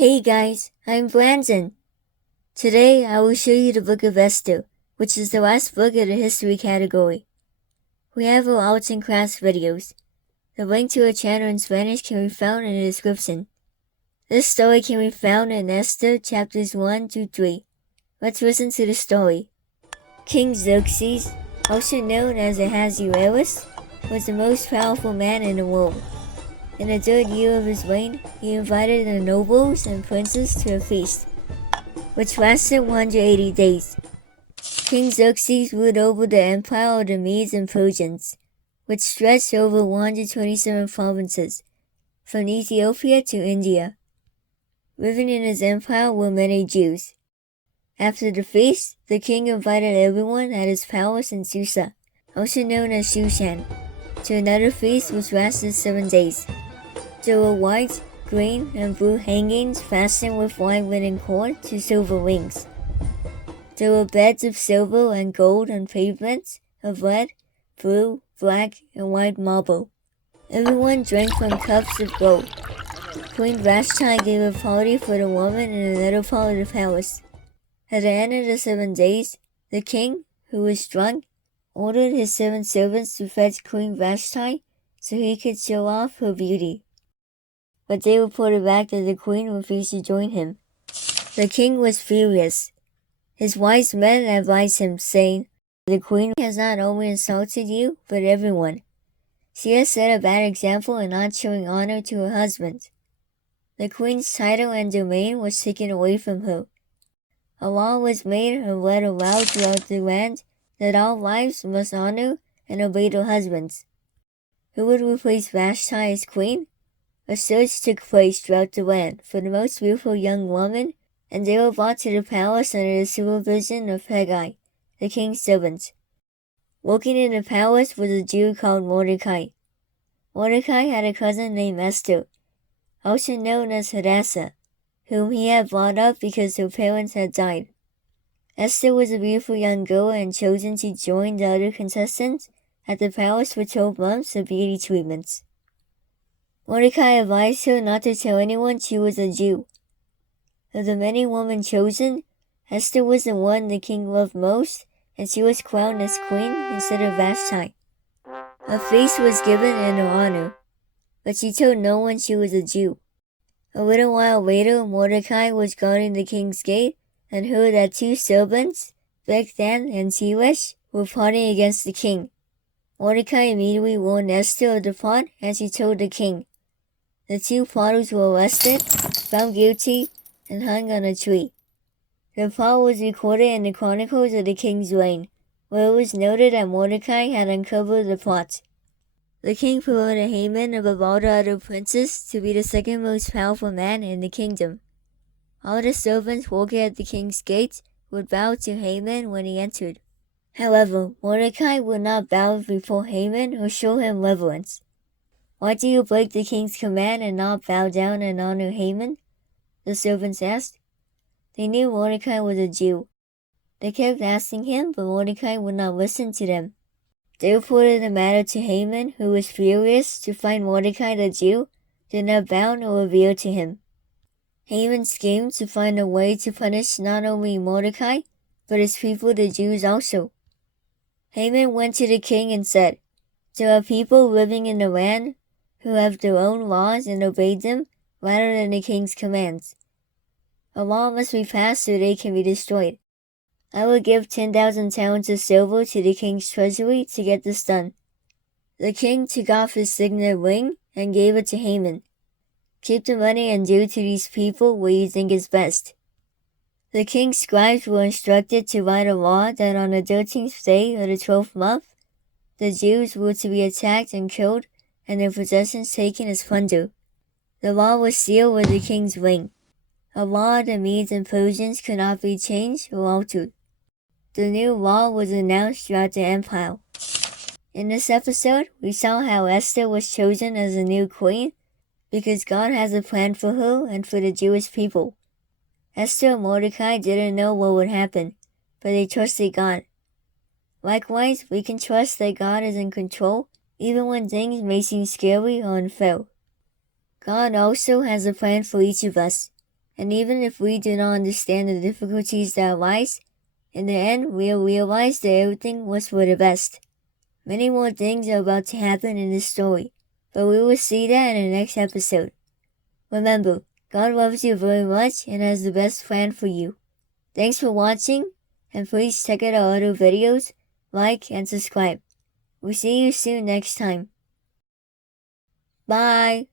Hey guys, I'm Brandon. Today I will show you the book of Esther, which is the last book of the history category. We have our arts and crafts videos. The link to our channel in Spanish can be found in the description. This story can be found in Esther chapters 1 to 3. Let's listen to the story. King Xerxes, also known as Ahasuerus, was the most powerful man in the world. In the third year of his reign, he invited the nobles and princes to a feast, which lasted 180 days. King Xerxes ruled over the empire of the Medes and Persians, which stretched over 127 provinces, from Ethiopia to India. Living in his empire were many Jews. After the feast, the king invited everyone at his palace in Susa, also known as Shushan, to another feast which lasted 7 days. There were white, green, and blue hangings fastened with white linen cord to silver rings. There were beds of silver and gold and pavements of red, blue, black, and white marble. Everyone drank from cups of gold. Queen Vashti gave a party for the women in another part of the palace. At the end of the 7 days, the king, who was drunk, ordered his 7 servants to fetch Queen Vashti so he could show off her beauty. But they reported back that the queen refused to join him. The king was furious. His wise men advised him, saying, "The queen has not only insulted you, but everyone. She has set a bad example in not showing honor to her husband." The queen's title and domain was taken away from her. A law was made and read aloud throughout the land that all wives must honor and obey their husbands. Who would replace Vashti as queen? A search took place throughout the land for the most beautiful young woman, and they were brought to the palace under the supervision of Haggai, the king's servant. Working in the palace was a Jew called Mordecai. Mordecai had a cousin named Esther, also known as Hadassah, whom he had brought up because her parents had died. Esther was a beautiful young girl and chosen to join the other contestants at the palace for 12 months of beauty treatments. Mordecai advised her not to tell anyone she was a Jew. Of the many women chosen, Esther was the one the king loved most, and she was crowned as queen instead of Vashti. A feast was given in her honor, but she told no one she was a Jew. A little while later, Mordecai was guarding the king's gate and heard that 2 servants, Bigthan and Jewess, were plotting against the king. Mordecai immediately warned Esther of the plot, and she told the king. The 2 plotters were arrested, found guilty, and hung on a tree. The plot was recorded in the chronicles of the king's reign, where it was noted that Mordecai had uncovered the plot. The king promoted Haman above all the other princes to be the second most powerful man in the kingdom. All the servants working at the king's gate would bow to Haman when he entered. However, Mordecai would not bow before Haman or show him reverence. "Why do you break the king's command and not bow down and honor Haman?" the servants asked. They knew Mordecai was a Jew. They kept asking him, but Mordecai would not listen to them. They reported the matter to Haman, who was furious to find Mordecai the Jew did not bow or revere to him. Haman schemed to find a way to punish not only Mordecai, but his people the Jews also. Haman went to the king and said, "There are people living in the land who have their own laws and obey them rather than the king's commands. A law must be passed so they can be destroyed. I will give 10,000 talents of silver to the king's treasury to get this done." The king took off his signet ring and gave it to Haman. "Keep the money and do to these people what you think is best." The king's scribes were instructed to write a law that on the 13th day of the 12th month, the Jews were to be attacked and killed and their possessions taken as plunder. The law was sealed with the king's ring. A law of the Medes and Persians could not be changed or altered. The new law was announced throughout the empire. In this episode, we saw how Esther was chosen as the new queen because God has a plan for her and for the Jewish people. Esther and Mordecai didn't know what would happen, but they trusted God. Likewise, we can trust that God is in control even when things may seem scary or unfair. God also has a plan for each of us, And even if we do not understand the difficulties that arise, in the end we'll realize that everything was for the best. Many more things are about to happen in this story, but we will see that in the next episode. Remember, God loves you very much and has the best plan for you. Thanks for watching, and please check out our other videos, like, and subscribe. We'll see you soon next time. Bye!